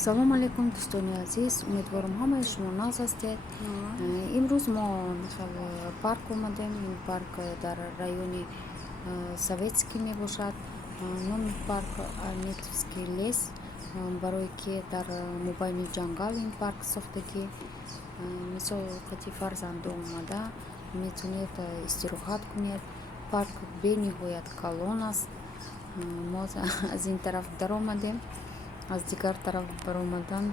салом алейкум дӯстони азиз, умедворам ҳамаи шумо наз ҳастед. Имрӯз мо парк омадем. Ин парк дар райони Советский мебошад. Номи парк Альметьевский лес, барое ки дар мобайни ҷангал ин парк сохтагӣ. Мисол хати фарзанду омада метавонед истироҳат кунед. Парк бениҳоят калон аст. Мо аз ин тараф даромадем, аз дигар тараф баромадан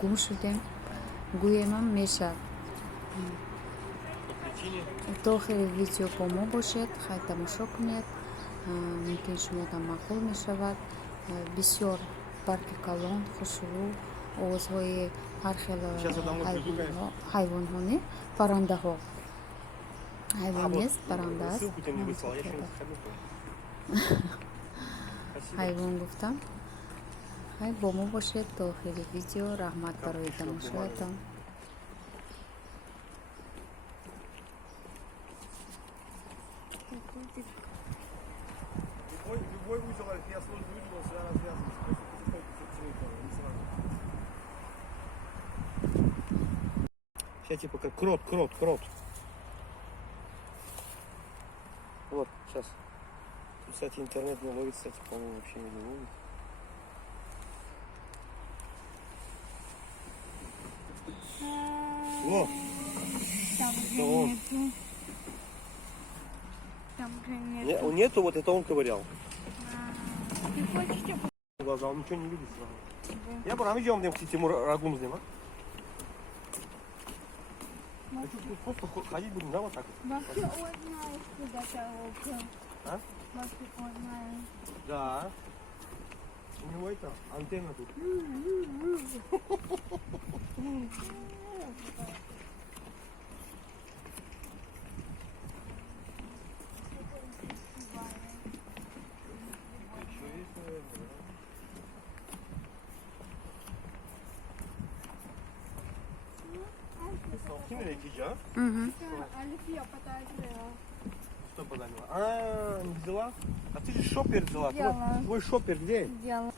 гум шудем. Гӯемам мешавад. То охири видео бо мо бошед, хай тамошо кунед. Мумкин шумодан маъқул мешавад. Бисёр парки калон, хушрӯ, овозҳои ҳар хел ҳайвонҳо не паррандаҳо. Ҳайвон нест, парранда аст. ҳайвон гуфтам. Хай бо мо бошед то охири видео. Раҳмат барои тамошоятон. Любой узел, я сложный узел, он всегда развязывается. Сейчас типа как крот. Вот, сейчас. Тут, кстати, интернет не ловит, кстати, по-моему, вообще не ловит. Во! Там Это он. нету. Там же нету. Нету, вот это он ковырял. Ты хочешь, чтобы... Глаза, он ничего не видит сразу. Я бы идем, где Тимур рагум снимать. Просто ходить будем, да, вот так вот? Вообще он знает, куда того. А? Вообще он знает. Да. У него это антенна тут. Kim üretici ha? Алифия пытается. Что подарила? А, не взяла? А ты же шопер взяла. Взяла. Твой шопер где? Дело.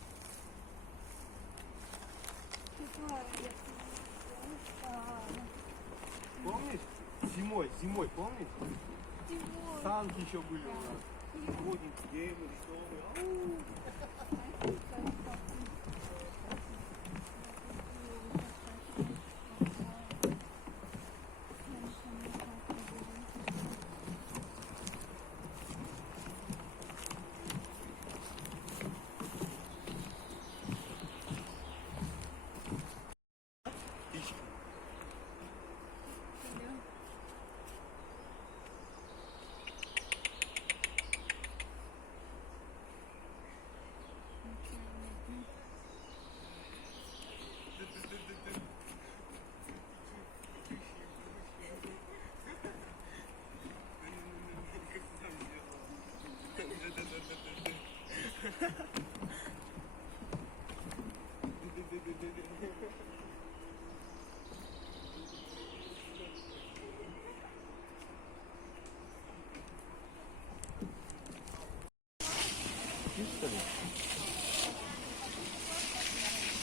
Помнишь? Зимой, помнишь? Санки еще были у нас. Водник, геймы, что мы.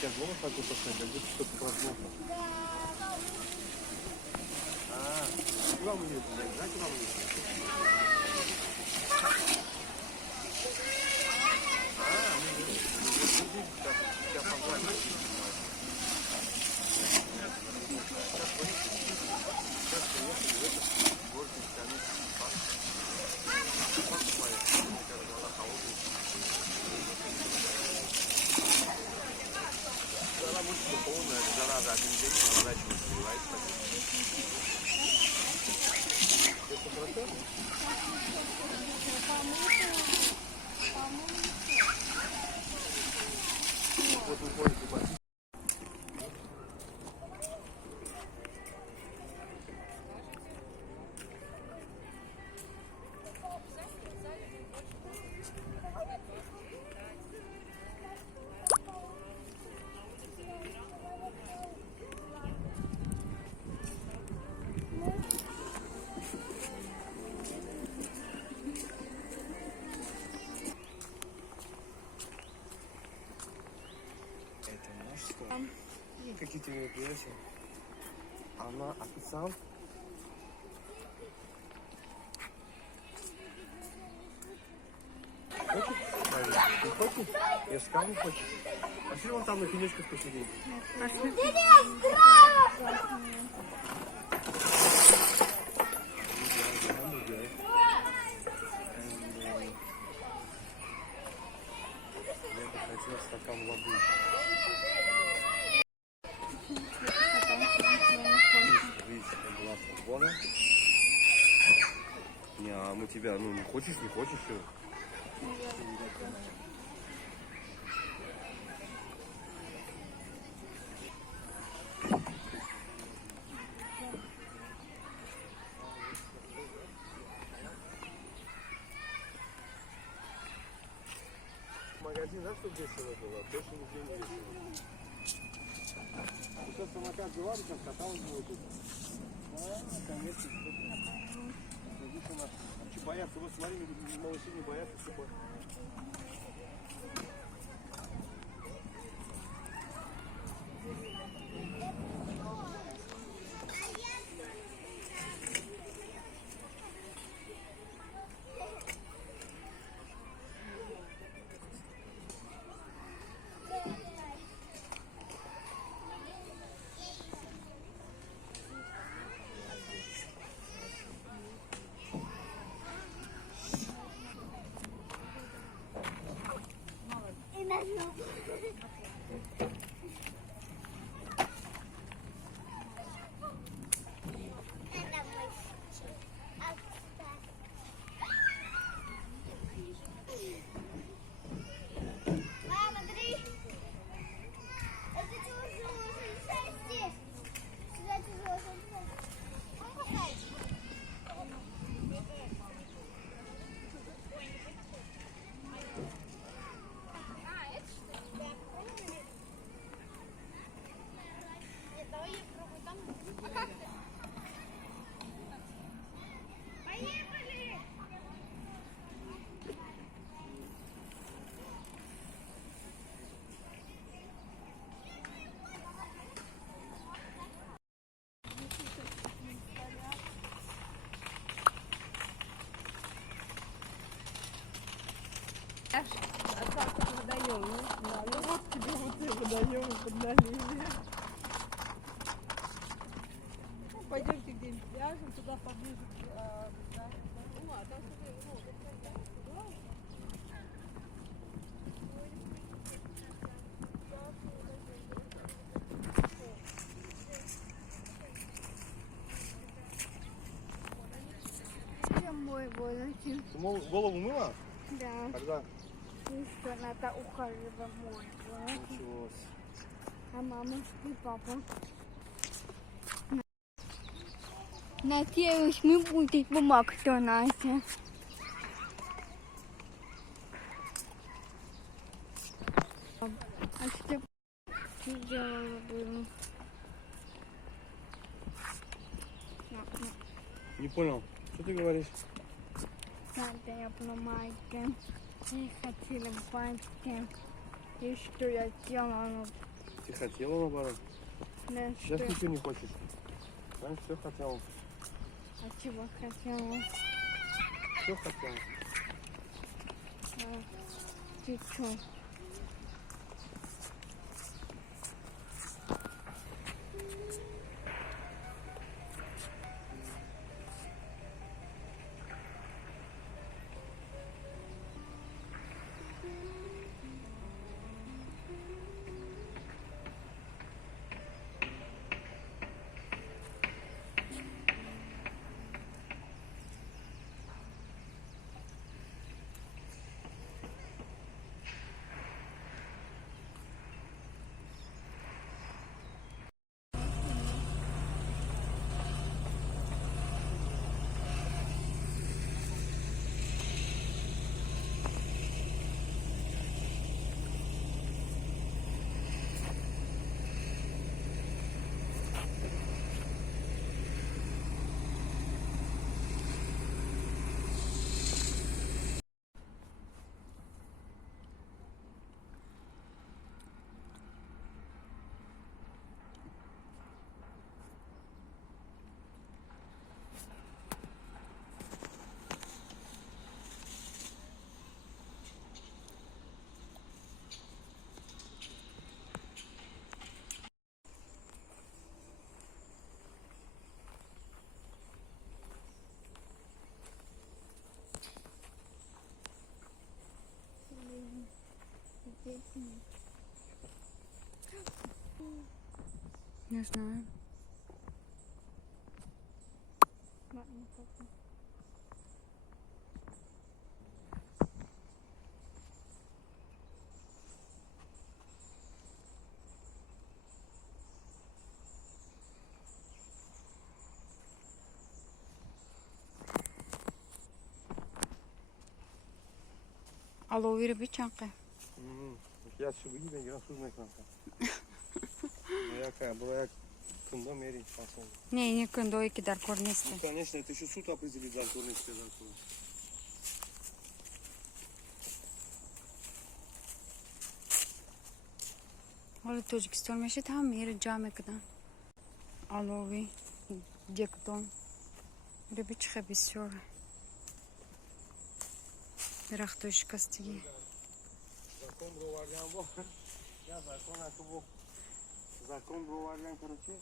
Сейчас волос так вот поставить, где что-то как раз волос. Куда мы едем? Знаете, куда мы полная жара за один день поворачивается, сливается. Вот вы ходите, Знаешь что? Какие тебе мероприятия? Она официант. Хочешь? Не хочешь? Я сказал, не хочешь. Пошли вон там на пенечках посидеть. Я бы хотел стакан воды. Видишь, была свобода. Не, а мы тебя, ну не хочешь, не хочешь. Что? Магазин, да, что дешево было? Больше нигде не весело. Сейчас самокат была, там каталась было тут. Да, конечно. Здесь у нас что боятся, вот смотри, малыши не боятся, что Мама, смотри. Это чужой, здесь. Сюда чужой, сюда. Давай я пробую там. А как ты? Поехали! А так вот водоем, ну, да, ну вот тебе вот и водоем подналили. Ну, пойдемте где-нибудь ляжем, туда поближе. Да. Ну, а там Мой волосы. Ты голову мыла? Да. Когда? И что надо ухаживать мой волосы. Ничего. А мама и папа. Надеюсь, не будет бумаг, что Настя. А что ты делала было? Не понял. Что ты говоришь? Надо я помайке. И хотела пальцы. И что я делала? Ты хотела наоборот? Да, Сейчас что? ничего не хочешь. Раньше все хотел. А чего хотела? Все хотел. Ты что? Не знаю. Алло, вири бичанка. Я şu iyi ben biraz suzma kanka. Buraya kında meri fason. Не къндо и кидар корнисте. Ну, конечно, это еще суд определить законности закона. Оля Таджикистан мешит ҳам мери ҷамъ мекунанд. Алови ҷекдон рибичхе бисёр дарахтои шикастагӣ. Закон бровардан бо. Я закон это бо. Закон бровардан, короче.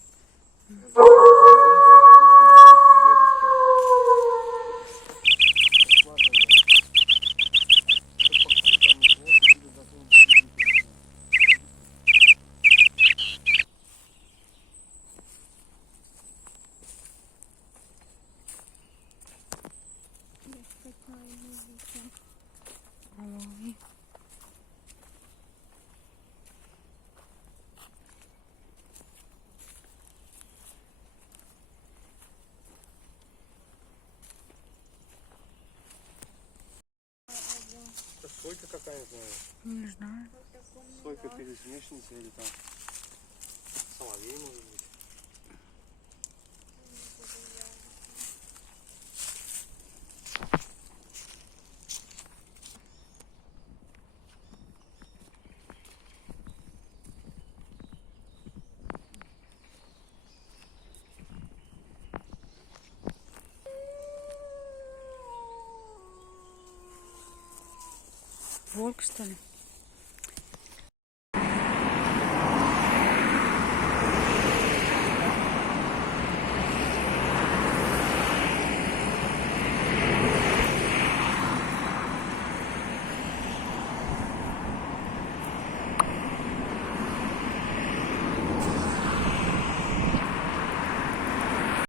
Алови Это сойка какая, не знаю. не знаю. Сойка пересмешница или там соловей, может быть. Волк, что ли?